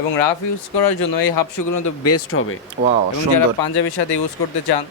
এবং rough use করার জন্য এই হাফ শুগুলো তো বেস্ট হবে। এবং যারা পাঞ্জাবির সাথে ইউজ করতে চান।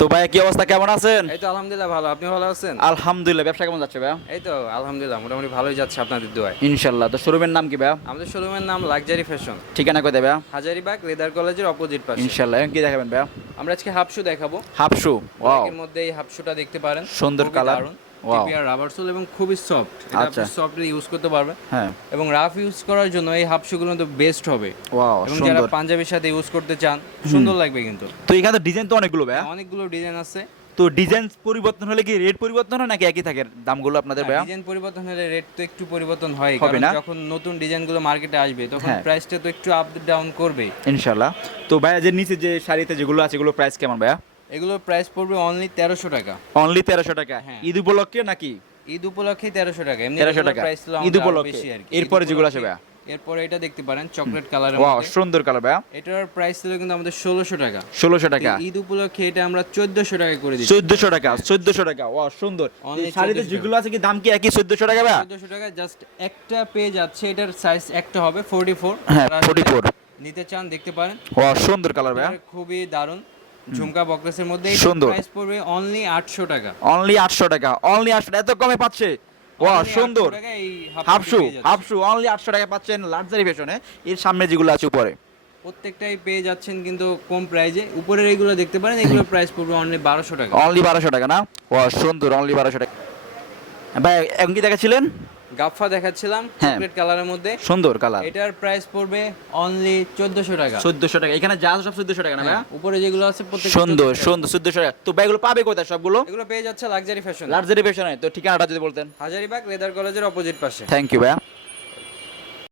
তো ভাই কি অবস্থা? কেমন আছেন? এই তো আলহামদুলিল্লাহ ভালো। আপনি ভালো আছেন? আলহামদুলিল্লাহ ব্যবসা কেমন যাচ্ছে ভাইয়া? এই তো আলহামদুলিল্লাহ মোটামুটি ভালোই যাচ্ছে আপনাদের দোয়ায়। ইনশাল্লাহ। তো শোরুমের নাম কি ভাইয়া? আমাদের শোরুমের নাম লাক্সারি ফ্যাশন ঠিকানা কোথায় ভাইয়া? হাজারিবাগ লেদার কলেজের অপোজিট পাশে। ইনশাল্লাহ। এখন কি দেখাবেন ভাইয়া? আমরা আজকে হাফ শু দেখাবো। হাফ শু ওয়াও এর মধ্যে এই হাফ শুটা দেখতে পারেন। সুন্দর। Wow. টিপিআর রাবার সোল এবং খুবই সফট এটা আপনি আচ্ছা। সফট ইউজ করতে পারবেন। হ্যাঁ। এবং রাফ ইউজ করার জন্য এই হাফ শুগুলো তো বেস্ট হবে। ওয়াও এবং যারা পাঞ্জাবির সাথে ইউজ করতে চান সুন্দর লাগবে কিন্তু। তো এখানে ডিজাইন তো অনেকগুলো ভাইয়া। অনেকগুলো ডিজাইন আছে। তো ডিজাইন পরিবর্তন হলে কি রেট পরিবর্তন হয় নাকি একই থাকে দামগুলো আপনাদের ভাইয়া? ডিজাইন পরিবর্তন হলে রেট তো একটু পরিবর্তন হয় কারণ না? যখন নতুন ডিজাইনগুলো মার্কেটে আসবে তখন হ্যাঁ। প্রাইসটা তো একটু আপ ডাউন করবে। ইনশাল্লাহ তো ভাইয়া যে নিচে যে শাড়িতে যেগুলো আছে এগুলো প্রাইস কেমন ভাইয়া? এগুলোর প্রাইস পড়বে অনলি তেরোশো টাকা। অনলি তেরোশো টাকা। হ্যাঁ। ঈদ উপলক্ষে নাকি? ঈদ উপলক্ষে তেরোশো টাকা। এমনি তেরোশো টাকা। ছিল ঈদ উপলক্ষে। এরপরে যেগুলো উপলক্ষে- এরপরে এটা দেখতে পারেন চকলেট কালারের ওয়াও সুন্দর কালার ভাইয়া। এটার প্রাইস ছিল কিন্তু আমাদের ষোলোশো টাকা। ষোলোশো টাকা। ঈদ উপলক্ষে এটা আমরা চোদ্দশো টাকা করে দিচ্ছি। চোদ্দশো টাকা চোদ্দশো টাকা। ওয়াও সুন্দর। এই শাড়িতে যেগুলো আছে কি দাম কি একই? চোদ্দশো টাকা ভাইয়া? চোদ্দশো টাকা জাস্ট একটা পেজ আছে এটার সাইজ একটা হবে ফোর্টি ফোর হ্যাঁ ফোর্টি ফোর নিতে চান দেখতে পারেন। ওয়াও সুন্দর কালার ভাইয়া। খুবই দারুণ। ঝুমকা বক্রেসের মধ্যে সুন্দর। প্রাইস পড়বে অনলি আটশো টাকা। অনলি আটশো টাকা অনলি আটশো এত কমে পাচ্ছে। 800 সুন্দর। টাকা এই হাফ শু পেয়ে যাচ্ছেন। হাফ শু অনলি আটশো টাকা পাচ্ছেন লাক্সারি ফ্যাশনে এর সামনে যেগুলো আছে উপরে। প্রত্যেকটাই পেয়ে যাচ্ছেন কিন্তু কম প্রাইজে উপরের এইগুলো দেখতে পারেন এগুলোর প্রাইস পড়বে অনলি বারোশো টাকা। অনলি বারোশো টাকা না? ও সুন্দর অনলি বারোশো টাকা। ভাই এখন কি দেখাচ্ছিলেন? গাফফা দেখাচ্ছিলাম হ্যাঁ। চকলেট কালারের মধ্যে। সুন্দর কালার এটার প্রাইস পড়বে অনলি চোদ্দশো টাকা। 1400 টাকা। এখানে যা সব 1400 টাকা না ভাইয়া? হ্যাঁ, উপরে যেগুলো আছে প্রত্যেক সুন্দর সুন্দর 1400 টাকা। তো ব্যাগগুলো পাবে কোথায় সবগুলো? এগুলো পেয়ে যাচ্ছে লাক্সারি ফ্যাশন লাক্সারি ফ্যাশনে তো ঠিকানাটা যদি বলতেন। হাজারিবাগ লেদার কলেজের অপোজিট পাশে। থ্যাংক ইউ ভাইয়া।